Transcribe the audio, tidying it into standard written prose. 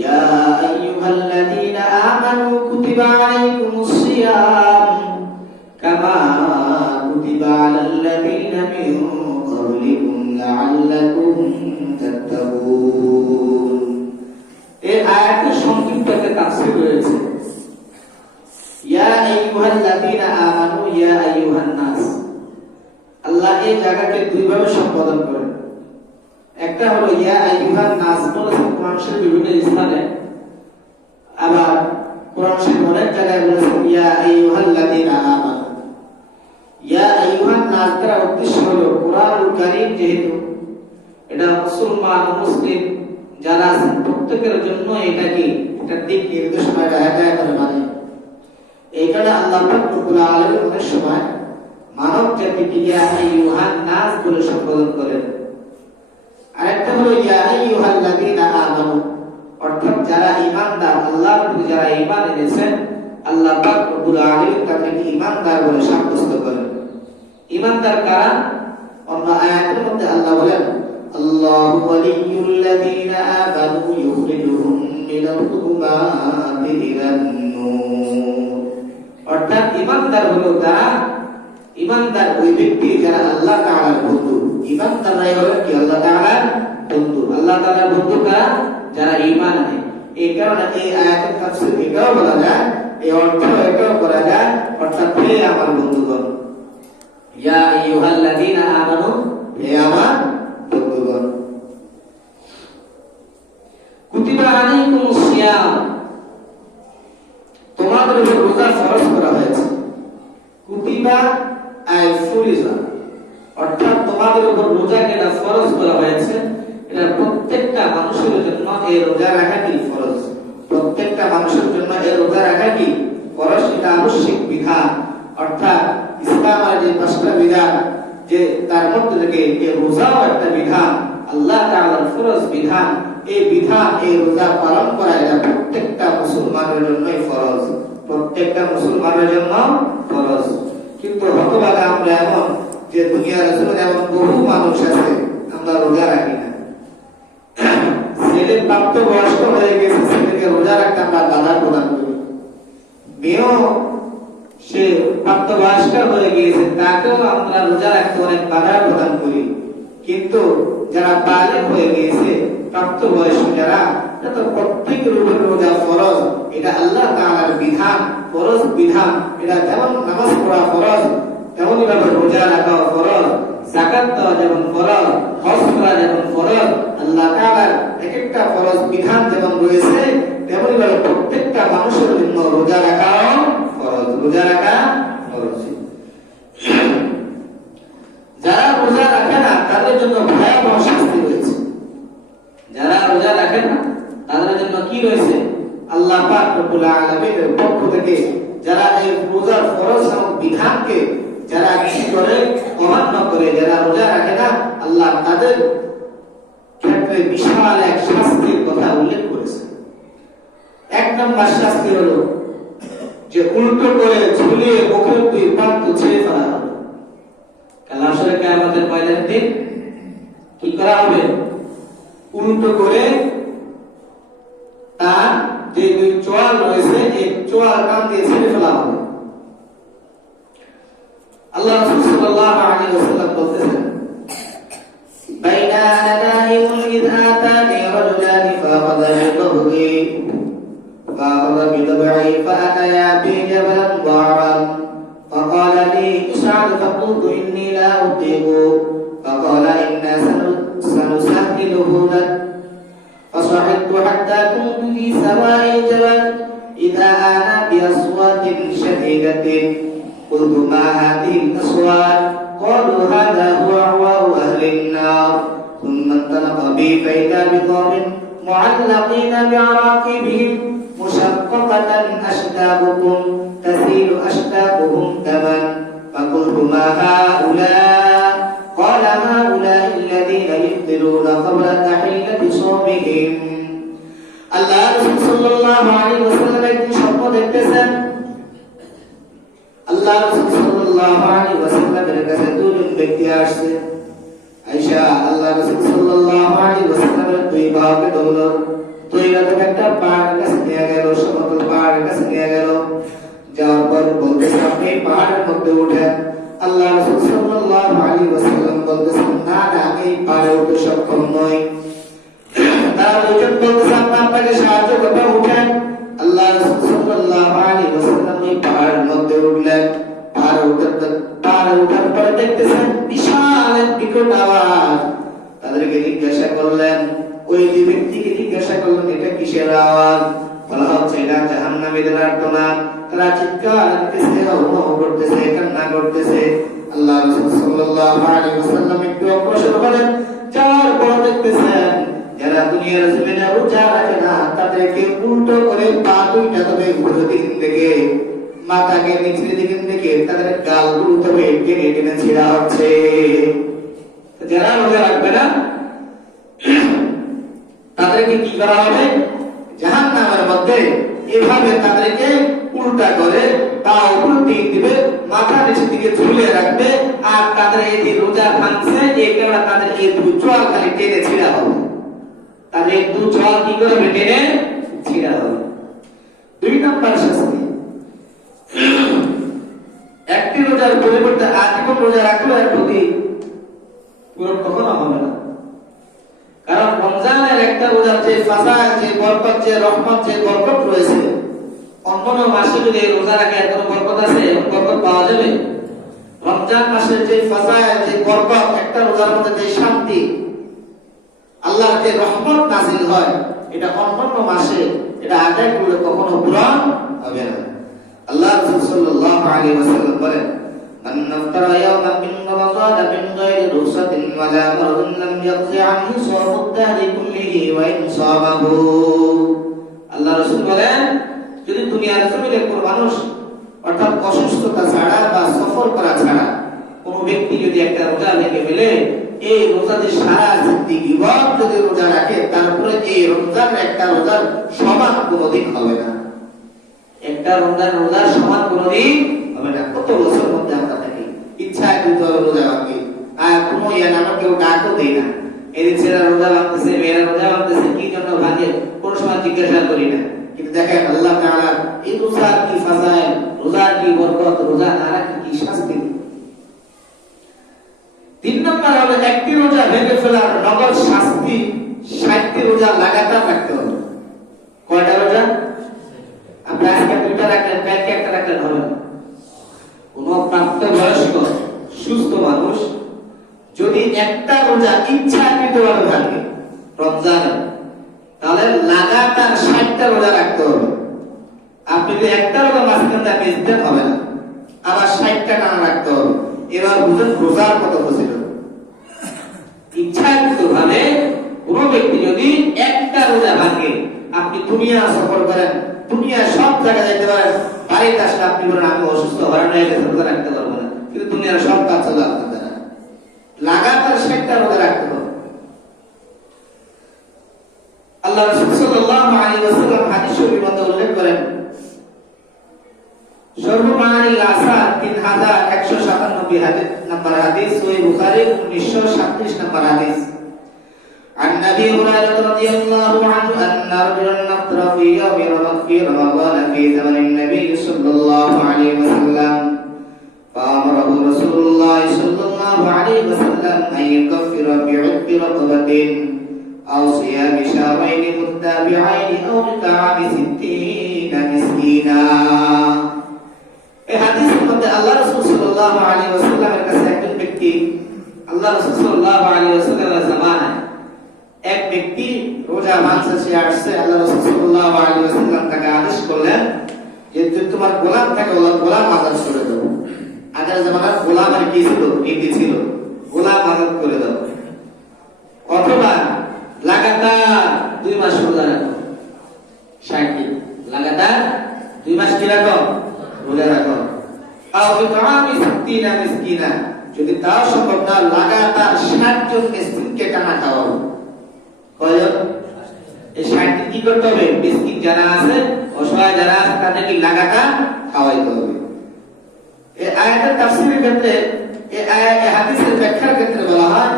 ইয়া আইয়ুহাল্লাযীনা আমানু কুতিবা আলাইকুমুস সিয়াম কামা কুতিবা আলাল্লাযীনা মিন ক্বাবলিকুম লাআল্লাকুম তাত্তাকুন। এই আয়াতের সংক্ষিপ্ত একটা তাফসীর রয়েছে। ইয়া আইয়ুহাল্লাযীনা আমানু ইয়া আইয়ুহান নাস, আল্লাহ এই জায়গাকে দুই ভাবে সম্বোধন করেন। একটা হলো ইয়া আইয়ুহান নাস বলেছেন কোরআন শরীফের বিভিন্ন স্থানে, আবার কোরআন শরীফের অনেক জায়গায় বলেছেন ইয়া আইয়ুহাল্লাযীনা আমানু। ইয়া আইয়ুহান নাস দ্বারা উদ্দেশ্য হলো কোরআনুল কারীম যেহেতু এটা মুসলমান মুসলিম যারা আছেন প্রত্যেকের জন্য এটা কি এটা দিক নির্দেশনা হেদায়েত করে মানে এই কারণে আল্লাহ পাক রব্বুল আলামিন অনেক সময় মানব জাতিকে ইয়া আইয়ুহান নাস বলে সম্বোধন করেন। আরেকটা হলো ইয়া আইয়ুহাল্লাযীনা আমানু, অর্থাৎ যারা ঈমানদার, আল্লাহর প্রতি যারা ঈমান এনেছেন আল্লাহ পাক রব্বুল আলামিন তাদেরকে ঈমানদার বলে সাব্যস্ত করেন। ঈমানদার কারা? অন্য আয়াতের মধ্যে আল্লাহ বলেন আল্লাহু ওয়ালিয়্যুল্লাযীনা আমানু ইউখরিজুহুম মিনাল যুলুমাতি ইলান নূর, অর্থাৎ ঈমানদার হলো তারা, ঈমানদার ওই ব্যক্তি যারা আল্লাহ তাআলার বন্ধু। ঈমানদাররাই হলো কি আল্লাহ তাআলার বন্ধু। আল্লাহ তাআলার বন্ধু কারা? যারা ঈমান আনে। এই কারণে এই আয়াতের তাফসীর এটাও বলা যায়, এই অর্থ এটাও করা যায়, অর্থাৎ হে আমার বন্ধুগণ, ইয়া আইয়ুহাল্লাযীনা আমানু, হে আমার বন্ধুগণ। কুতিবা আলাইকুমুস সিয়াম, তোমাদের উপর রোজা ফরজ করা হয়েছে। কুতিবা আই ফুরিজা, অর্থাৎ তোমাদের উপর রোজা কেনা ফরজ করা হয়েছে। এটা প্রত্যেকটা মানুষের জন্য এই রোজা রাখা কি ফরজ। প্রত্যেকটা মানুষের জন্য এই রোজা রাখা কি ফরজ, এটা আবশ্যিক বিধান। অর্থাৎ ইসলামের যে পাঁচটা বিধান, যে তার মধ্যে থেকে এই রোজাও একটা বিধান, আল্লাহ তাআলার ফরজ বিধান। এই বিধান, এই রোজা পালন করা এটা প্রত্যেকটা মুসলমানের জন্যই ফরজ, প্রত্যেকটা মুসলমানের জন্য ফরজ। কিন্তু হতভাগা আমরা এমন যে দুনিয়ার জন্য এমন বহু মানুষ আছে আমরা রোজা রাখি না। ছেলে প্রাপ্ত বয়স্ক হয়ে গেছে, ছেলেকে রোজা রাখতে আমরা বাধা প্রদান করি। মেয়েও সে প্রাপ্ত বয়স্ক হয়ে গিয়েছে, তাকেও আমরা রোজা রাখতে অনেক বাধা প্রদান করি। কিন্তু যারা বালেগ হয়ে গিয়েছে, প্রাপ্ত বয়স্ক যারা, এটা তো প্রত্যেকের উপর রোজা ফরজ। এটা আল্লাহ তাআলার বিধান, ফরজ বিধান। এটা যেমন নামাজ পড়া ফরজ, তেমনি ভাবে রোজা রাখা ফরজ, যাকাত দেওয়া যেমন ফরজ, হজ করা যেমন ফরজ, আল্লাহ তাআলার এক একটা ফরজ বিধান যেমন রয়েছে, তেমনি ভাবে প্রত্যেকটা মানুষের জন্য রোজা রাখাও ফরজ, রোজা রাখা ফরজ। যারা রোজা রাখে না তাদের জন্য ভয়াবহ শাস্তি রয়েছে। যারা রোজা রাখে না তাদের জন্য কি রয়েছে? আল্লাহ পাক রব্বুল আলামিনের পক্ষ থেকে যারা এই রোজার ফরজ নামক বিধানকে যারা কি করে, অমান্য করে, যারা রোজা রাখে না, আল্লাহ তাদের ক্ষেত্রে বিশাল এক শাস্তির কথা উল্লেখ করেছে। এক নম্বর শাস্তি হলো যে উল্টো করে ঝুলিয়ে মুখের দুই প্রান্ত ছিঁড়ে ফেলা হবে। কাল হাশরে কিয়ামতের ময়দানে দিন কি করা হবে? উল্টো করে তার যে দুই চোয়াল রয়েছে, এই চোয়াল কান দিয়ে ছিঁড়ে ফেলা হবে। আল্লাহ রাসূল সাল্লাল্লাহু আলাইহি ওয়াসাল্লাম বলতেছেন, বাইনা নাদাইমুল ইযা আতানি রাজুলানি ফাআখাযা বিদবরি ফাআখাযা বিদবরি ফাআতায়া বি জাবালান দা'ান ফাকালা লি ইশআদ ফাকুলতু ইন্নী লা উতিকু ফাকালা ইন্না সানুসাহিলুহু lakh ফাসাহিদtu hatta kuntu fi sawa'il jabal idza ana bi aswatin shadidatin قلت ما هذه الأصوات قالوا هذا هو عوار أهل النار ثم انطلق بي فإذا بقوم معلقين بعراقبهم مشققة أشتاقكم تسيل أشتاقهم دما فقلت ما هؤلاء قال هؤلاء الذين يفطرون قبل تحلة صومهم الله صلى الله عليه وسلم একটি স্বপ্ন দেখতেছেন। আল্লাহ রাসূল সাল্লাল্লাহু আলাইহি ওয়াসাল্লামের কাছে দুজন ব্যক্তি আসছে। আয়েশা আল্লাহ রাসূল সাল্লাল্লাহু আলাইহি ওয়াসাল্লামের দুই বাহুকে ধরল, তো এরকম একটা পাহাড়ের কাছে নিয়ে গেল, সমতল পাহাড়ের কাছে নিয়ে গেল। যাওয়ার পর বলতেছে আপনি পাহাড়ের মধ্যে উঠেন। আল্লাহ রাসূল সাল্লাল্লাহু আলাইহি ওয়াসাল্লাম বলতেছেন না না, আমি পাহাড়ে উঠতে সক্ষম নই। তারা দুজন বলতেছে আপনাকে সাহায্য করতে উঠেন। আল্লাহ রাসূল সাল্লাল্লাহু আলাইহি ওয়াসাল্লাম ওই পাহাড়ের মধ্যে উঠলেন। পাহাড়ে ওঠার পরে দেখতেছেন বিশাল এক বিকট আওয়াজ। তাদেরকে জিজ্ঞাসা করলেন, ওই যে ব্যক্তিকে জিজ্ঞাসা করলেন এটা কিসের আওয়াজ? বলা হচ্ছে এটা জাহান্নামীদের আর্তনাদ। তারা চিৎকার করতেছে, হুমো করতেছে, কান্না করতেছে। আল্লাহ রাসূল সাল্লাল্লাহু আলাইহি ওয়াসাল্লাম একটু অগ্রসর হলেন। যার পর দেখতেছেন যারা দুনিয়ার জমিনে রোজা রাখে না তাদেরকে উল্টো করে পা দুইটা তবে উপরের দিক থেকে মাথাকে নিচের দিক থেকে তাদের গালগুলো তবে টেনে টেনে ছিঁড়া হচ্ছে। যারা রোজা রাখবে না তাদেরকে কি করা হবে? জাহান্নামের মধ্যে এভাবে তাদেরকে উল্টা করে পা উপর দিকে দিবে, মাথা নিচের দিকে ঝুলিয়ে রাখবে। আর তাদের এই যে রোজা ভাঙছে এই কারণে তাদের এই দু চোয়াল খালি টেনে ছিঁড়া হবে। তাদের দু চোয়াল কি করবে? টেনে ছিঁড়া হবে। 2 নম্বর শাস্তি, একটি রোজার পরিবর্তে আজীবন রোজা রাখলে এর প্রতি পূরণ কখনো হবে না। কারণ রমজানের একটা রোজার যে ফাজাইল, যে বরকত, যে রহমত, যে বরকত রয়েছে, অন্য মাসে যদি রোজা রাখে এর কোনো বরকত আছে? বরকত পাওয়া যাবে? রমজান মাসের যে ফাজাইল, যে বরকত, একটা রোজার মধ্যে যে শান্তি, আল্লাহর যে রহমত নাযিল হয়, এটা অন্য মাসে এটা আদায় করলে কখনো পূরণ হবে না। আল্লাহ রাসূল সাল্লাল্লাহু আলাইহি ওয়াসাল্লাম বলেন, মান নাফতারা ইয়াওমান মিন রমাদান মিন গায়রি রুখসাতিন ওয়ালা মারহুন লাম ইয়াকজি আনহু সাওমুদ দাহরি কুল্লিহি ওয়া ইন সামাহু। আল্লাহ রাসূল বলেন, যদি দুনিয়ার জমিনে কোনো মানুষ অর্থাৎ অসুস্থতা ছাড়া বা সফর করা ছাড়া কোনো ব্যক্তি যদি একটা রোজা ভেঙে ফেলে, এই রোজাতে সারা জিন্দেগি ভর যদি রোজা রাখে, তারপরে এই রমজানের একটা রোজার সমান কোনোদিন হবে না। একটা রোজার সমান কোনোদিন হবে না। কত বছর মধ্যে আমরা থাকি, ইচ্ছায় দিতে হবে রোজা ভাঙি, আর কোনো নামে কেউ ডাকও দেয় না। এদিন ছেলেরা রোজা ভাঙতেছে, মেয়েরা রোজা ভাঙতেছে, কি জন্য ভাঙে কোন সময় জিজ্ঞাসা করি না। কিন্তু দেখেন আল্লাহ তাআলা এই রোজার কি ফাজাইল, রোজার কি বরকত, রোজা না রাখলে কি শাস্তি। 3 নম্বর হলো একটি রোজা ভেঙে ফেলার নগদ শাস্তি 60টি রোজা লাগাতার রাখতে হবে। কয়টা রোজা? আপনি আজকে 2টা রাখলেন, কালকে একটা রাখলেন হবে না। কোন প্রাপ্তবয়স্ক সুস্থ মানুষ যদি একটা রোজা ইচ্ছাকৃতভাবে ভাঙে রমজানে, তাহলে লাগাতার 60টা রোজা রাখতে হবে। আপনি যদি একটা রোজা মাঝখানে মিস দেন হবে না, আবার 60টা টানা রাখতে হবে। এবার বুঝুন রোজার কত ফজিলত। ইচ্ছাকৃতভাবে কোন ব্যক্তি যদি একটা রোজা ভাঙে, আপনি দুনিয়া সফর করেন, দুনিয়া সব জায়গায় যেতে পারেন, বাড়িতে আসলে আপনি বলেন আমি অসুস্থ, হয়রান হয়ে গেছে, রোজা রাখতে পারবো না, কিন্তু দুনিয়ার সব কাজ চলে আসতে না, লাগাতার 60টা রোজা রাখতে হবে। আল্লাহ রাসূল সাল্লাল্লাহু আলাইহি ওয়াসাল্লাম হাদিস শরীফের মধ্যে উল্লেখ করেন, সর্বমানিল আসার 3197 হাদিস নম্বর হাদিস, সহিহ বুখারী 1937 নম্বর হাদিস। عن ابي هريره رضي الله عنه ان رجلا نفطر في يوم رمضان في زمن النبي صلى الله عليه وسلم فامره رسول الله صلى الله عليه وسلم ان يكفر بعتق رقبه او صيام شهرين متتابعين او اطعام 60 مسكينا। এই হাদিসের মধ্যে আল্লাহ রাসূল সাল্লাল্লাহু আলাইহি ওয়াসাল্লামের কাছে একজন ব্যক্তি, আল্লাহ রাসূল সাল্লাল্লাহু আলাইহি ওয়াসাল্লামের জামানায় এক ব্যক্তি রোজা ভাঙছে, সে আসছে। আল্লাহ রাসূল সাল্লাল্লাহু আলাইহি ওয়াসাল্লাম তাকে আদেশ করলেন যে তুমি তোমার গোলাম থাকে গোলাম আজাদ করে দাও। আগের জামানার গোলাম আর কি ছিল? নীতি ছিল, গোলাম আজাদ করে দাও, অথবা লাগাতার 2 মাস রোজা রাখো। 60 দিন লাগাতার 2 মাস কি রাখো? রোজা রাখো। আও ইতআমি 60 মিসকিনা, যদি তাও সম্ভব না লাগাতার 60 জন মিসকিনকে টানা খাওয়াও। কয়জন? এই 60 দিন কি করতে হবে? মিসকিন যারা আছে, অসহায় যারা আছে, তাদেরকে লাগাতার খাওয়াইতে হবে। এই আয়াতের তাফসীরের ক্ষেত্রে, এই হাদিসের ব্যাখ্যার ক্ষেত্রে বলা হয়